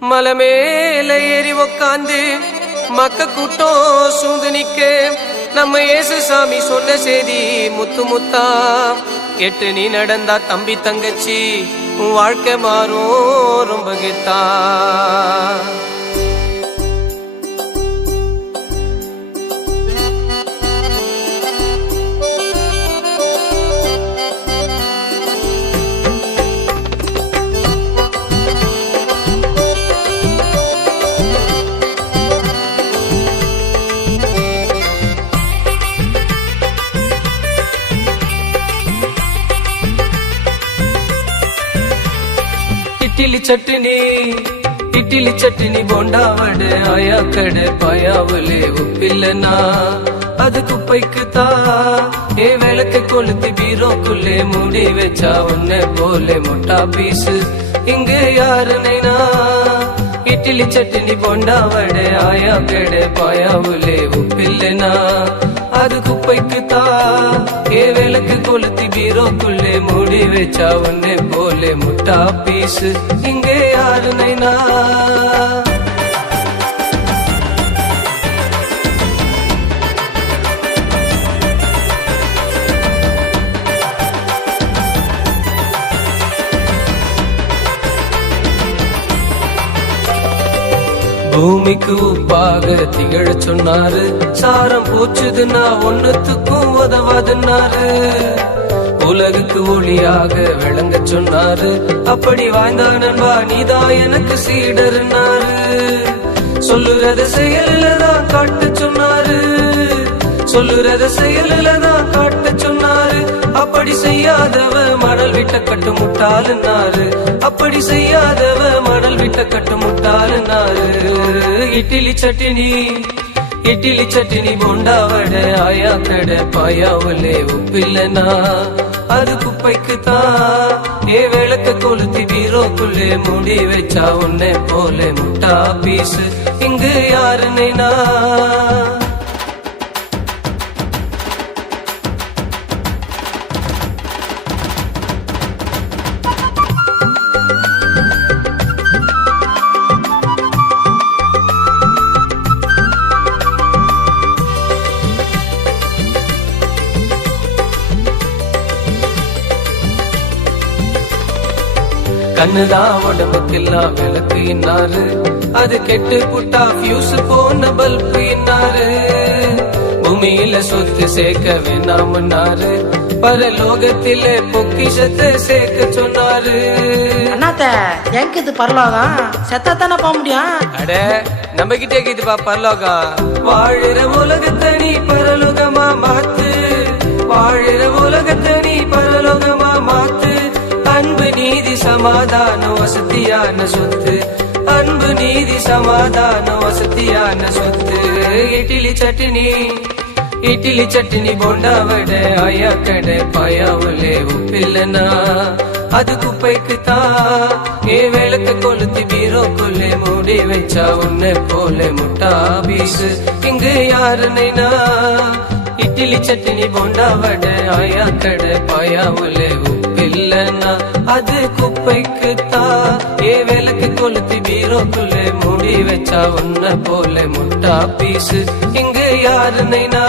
மலை மேல ஏறி உக்காந்து மக்க கூட்டம் சூழ்ந்து நிக்க நம்ம இயேசு சாமி சொன்ன செய்தி முத்து முத்தா கேட்டு நீ நடந்தா தம்பி தங்கச்சி உன் வாழ்க்கை மாறும் ரொம்ப கெத்தா. இட்லி சட்னி போண்டா வடை ஆயா கடை பாயாவலே உப்பில்லனா அது குப்பைக்கு தா. ஏ விளக்கு கொளுத்தி பீரோக்குள்ளே மூடி வச்சா உன்னை போலே முட்டா பீசு இங்கே யாரு நைனா. இட்லி சட்னி போண்டா வடை ஆயா கடை பாயாவலே உப்பில்லனா அது குப்பைக்கு தா. ஏ விளக்கு கொளுத்தி பீரோக்குள்ளே மூடி வச்சா உன்னை போலே முட்டா பீசு இங்கே யாரு நைனா. பூமிக்கு உப்பாக திகழ சொன்னாரு, சாரம் போச்சுதுன்னா ஒன்னுத்துக்கும் உதவாதுன்னாரு. உலகுக்கு ஒளியாக விளங்க சொன்னாரு, அப்படி வாழ்ந்தா நண்பா நீதான் எனக்கு சீடர்னாரு. சொல்லுறத செயலதான் காட்ட சொன்னாரு, சொல்லுறத செயலதான் காட்ட சொன்னாரு. அப்படி செய்யாதவ மணல் விட்ட கட்டு முட்டாளுனாரு, அப்படி செய்யாதவ மணல் விட்ட கட்டு முட்டாளுனாரு. இட்லி சட்னி போண்டா வடை ஆயா கடை பாயாவலே உப்பில்லனா அது குப்பைக்கு தா. ஏ விளக்க கொளுத்தி பீரோக்குள்ளே மூடி வச்சா உன்னை போலே முட்டா பீசு இங்கு யாரு நைனா. கண்ணுதான் உடம்புக்கெல்லாம் விளக்கு இன்னாரு, அது கெட்டு புட்டா ஃபியூஸ் போன பல்பு இன்னாரு. பூமியில சொத்து சேர்க்க வேணாமன்னாரு, பரலோகத்திலே பொக்கிஷத்தை சேர்க்க சொன்னாரு. அண்ணாத்த எனக்கு இது பரலோகம் செத்தா தானே போக முடியும். அட நம்ம கிட்டே இதுப்பா பரலோகம். வாழுற உலகத்தை நீ பரலோகமா மாத்து, வாழுற உலகத்தை நீ பரலோகமா மாத்து. அன்பு நீதி சமாதான வசதியான சொத்து, அன்பு நீதி சமாதான வசதியான சொத்து. இட்லி சட்னி போண்டா வடை ஆயா கடை பாயாவலே உப்பில்லனா அது குப்பைக்கு தா. ஏ விளக்கு கொளுத்தி பீரோக்குள்ளே மூடி வச்சா உன்னை போலே முட்டா பீசு இங்கு யாரு நைனா. இட்லி சட்னி போண்டா வடை ஆயா கடை பாயாவலே உப்பில்லனா அது குப்பைக்கு தா. ஏ விளக்கு கொளுத்தி பீரோக்குள்ளே மூடி வச்சா உன்னை போலே முட்டா பீசு இங்கு யாரு நைனா.